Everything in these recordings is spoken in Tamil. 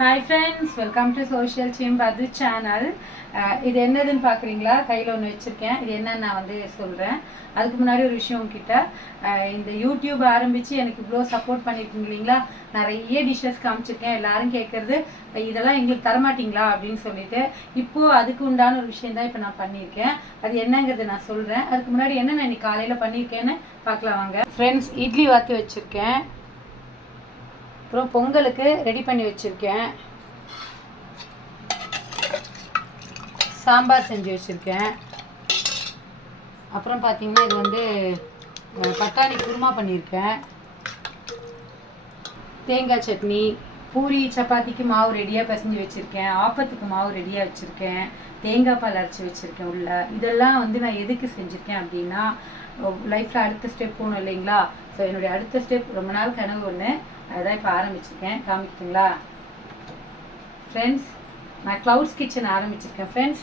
Hi friends, welcome to social sim பது சேனல். இது என்னதுன்னு பார்க்குறீங்களா? கையில் ஒன்று வச்சுருக்கேன். இது என்னன்னு நான் சொல்கிறேன். அதுக்கு முன்னாடி ஒரு விஷயம் உங்ககிட்ட, இந்த யூடியூப் ஆரம்பித்து எனக்கு இவ்வளோ சப்போர்ட் பண்ணியிருக்கீங்க இல்லைங்களா? நிறைய டிஷ்ஷஸ் காமிச்சிருக்கேன். எல்லாரும் கேட்குறது, இதெல்லாம் எங்களுக்கு தரமாட்டிங்களா அப்படின்னு சொல்லிட்டு. இப்போது அதுக்கு உண்டான ஒரு விஷயம் தான் இப்போ நான் பண்ணியிருக்கேன். அது என்னங்கிறது நான் சொல்கிறேன். அதுக்கு முன்னாடி என்ன நான் இன்னைக்கு காலையில் பண்ணியிருக்கேன்னு பார்க்கலாம் வாங்க. ஃப்ரெண்ட்ஸ், இட்லி வாத்தி வச்சுருக்கேன். அப்புறம் பொங்கலுக்கு ரெடி பண்ணி வச்சுருக்கேன். சாம்பார் செஞ்சு வச்சுருக்கேன். அப்புறம் பார்த்திங்கன்னா இது பட்டாணி குருமா பண்ணியிருக்கேன். தேங்காய் சட்னி, பூரி சப்பாத்திக்கு மாவு ரெடியாக பிசைஞ்சு வச்சுருக்கேன். ஆப்பத்துக்கு மாவு ரெடியாக வச்சுருக்கேன். தேங்காய் பால் அரைச்சி வச்சுருக்கேன் உள்ள. இதெல்லாம் நான் எதுக்கு செஞ்சுருக்கேன் அப்படின்னா, லைஃப்பில் அடுத்த ஸ்டெப் போகணும் இல்லைங்களா? ஸோ என்னுடைய அடுத்த ஸ்டெப் ரொம்ப நாள் கனவு ஒன்று, அதுதான் இப்போ ஆரம்பிச்சிருக்கேன். காமிக்கிட்டுங்களா ஃப்ரெண்ட்ஸ்? நான் க்ளவுட்ஸ் கிச்சன் ஆரம்பிச்சிருக்கேன் ஃப்ரெண்ட்ஸ்.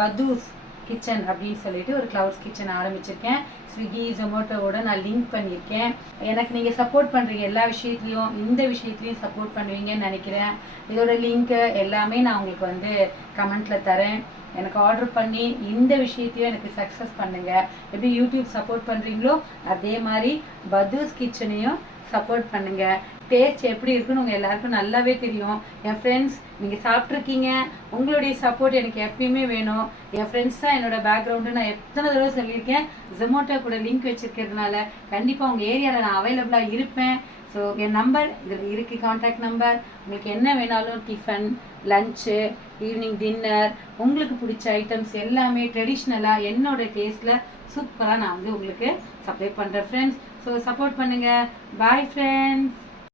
பத்தூஸ் கிச்சன் அப்படின்னு சொல்லிட்டு ஒரு க்ளவுட்ஸ் கிச்சன் ஆரம்பிச்சிருக்கேன். ஸ்விக்கி ஜொமேட்டோவோட நான் லிங்க் பண்ணியிருக்கேன். எனக்கு நீங்கள் சப்போர்ட் பண்ணுறீங்க எல்லா விஷயத்துலையும், இந்த விஷயத்துலையும் சப்போர்ட் பண்ணுவீங்கன்னு நினைக்கிறேன். இதோட லிங்க்கு எல்லாமே நான் உங்களுக்கு கமெண்ட்டில் தரேன். எனக்கு ஆர்டர் பண்ணி இந்த விஷயத்தையும் எனக்கு சக்ஸஸ் பண்ணுங்கள். எப்படி யூடியூப் சப்போர்ட் பண்ணுறீங்களோ அதே மாதிரி பத்தூஸ் கிச்சனையும் சப்போர்ட் பண்ணுங்கள். டேஸ்ட் எப்படி இருக்குன்னு உங்கள் எல்லாருக்கும் நல்லாவே தெரியும். என் ஃப்ரெண்ட்ஸ், நீங்கள் சாப்பிட்ருக்கீங்க. உங்களுடைய சப்போர்ட் எனக்கு எப்பயுமே வேணும். என் ஃப்ரெண்ட்ஸ் தான் என்னோடய பேக்ரவுண்டு. நான் எத்தனை தடவை சொல்லியிருக்கேன், ஜொமேட்டோ கூட லிங்க் வச்சுருக்கிறதுனால கண்டிப்பாக உங்கள் ஏரியாவில் நான் அவைலபிளாக இருப்பேன். ஸோ என் நம்பர் இதில் இருக்குது, கான்டாக்ட் நம்பர். உங்களுக்கு என்ன வேணாலும், டிஃபன், லஞ்சு, ஈவினிங் டின்னர், உங்களுக்கு பிடிச்ச ஐட்டம்ஸ் எல்லாமே ட்ரெடிஷ்னலாக என்னோடய டேஸ்ட்டில் சூப்பராக நான் உங்களுக்கு சப்ளை பண்ணுறேன் ஃப்ரெண்ட்ஸ். ஸோ சப்போர்ட் பண்ணுங்கள். Bye friends.